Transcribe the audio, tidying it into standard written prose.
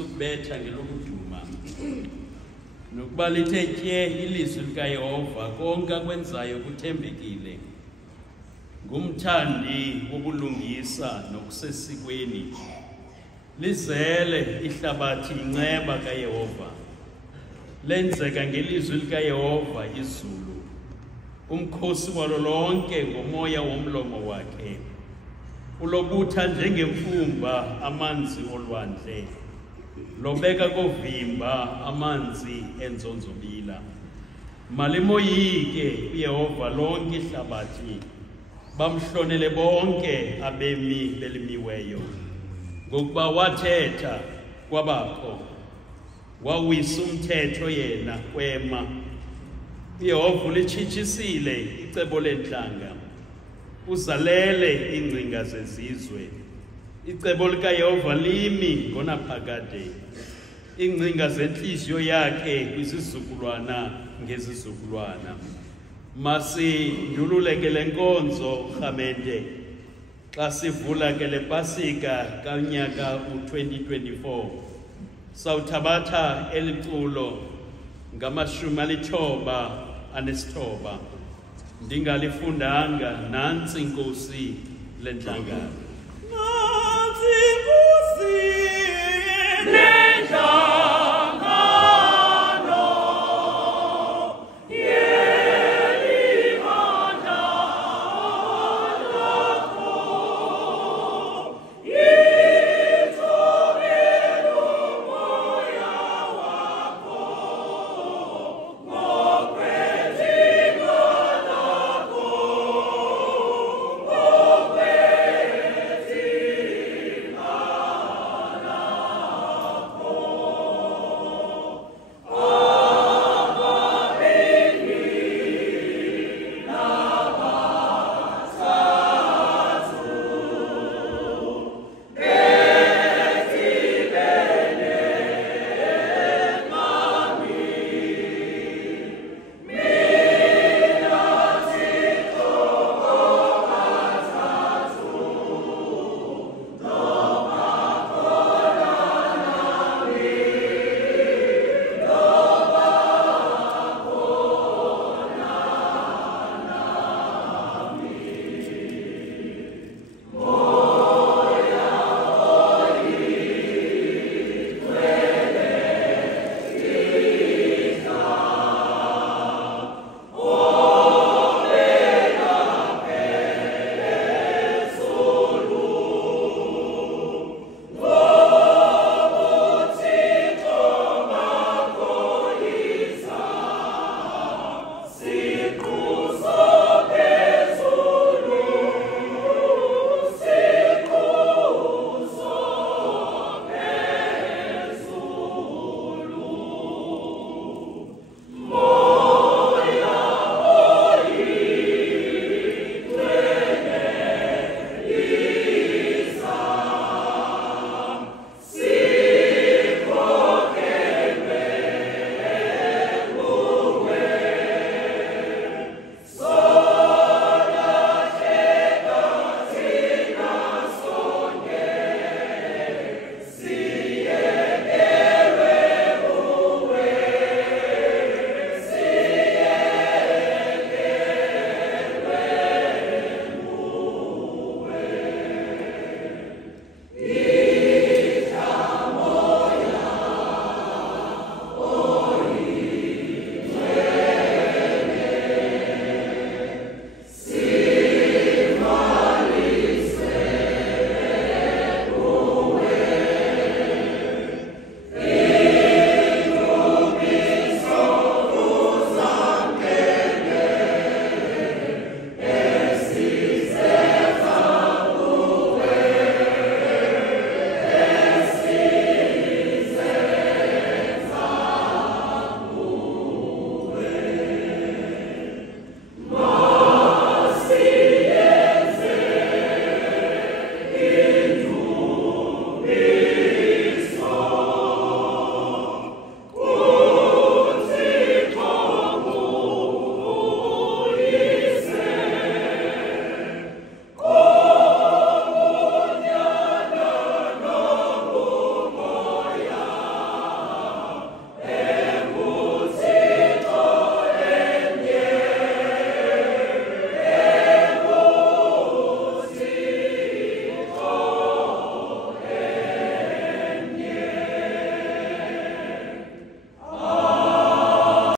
Ukubetha ngelokuduma nokuba lithe tye ilizwi likaYehova konke akwenzayo kuthembekile ngumthandi wobulungisa nokusesikweni lizele ihlabathi inceba kaYehova lenzeka ngelizwi likaYehova izulu umkhosi walo lonke ngomoya womlomo wakhe ulobutha njengemfumba amanzi olwandle lobeka kovimba amanzi enzonzobila malimoyike uYehova lonke ihlabathi bamhlonele bonke abemi belimiweyo ngokuba wathetha kwabakho wawisa umthetho yena kwema uYehova ulitshitshisile icebo lentlanga uzalele ingcinga zezizwe icebo likaYehova limi ngonaphakade ingcinga zenhliziyo yakhe kwizizukulwana ngezizukulwana masindululeke le nkonzo rhamente xa sivula ke le pasika kanyaka u-2024 sawuthabatha eliculo ngama-99 ndingalifundanga nantsi inkosi lenhlangano.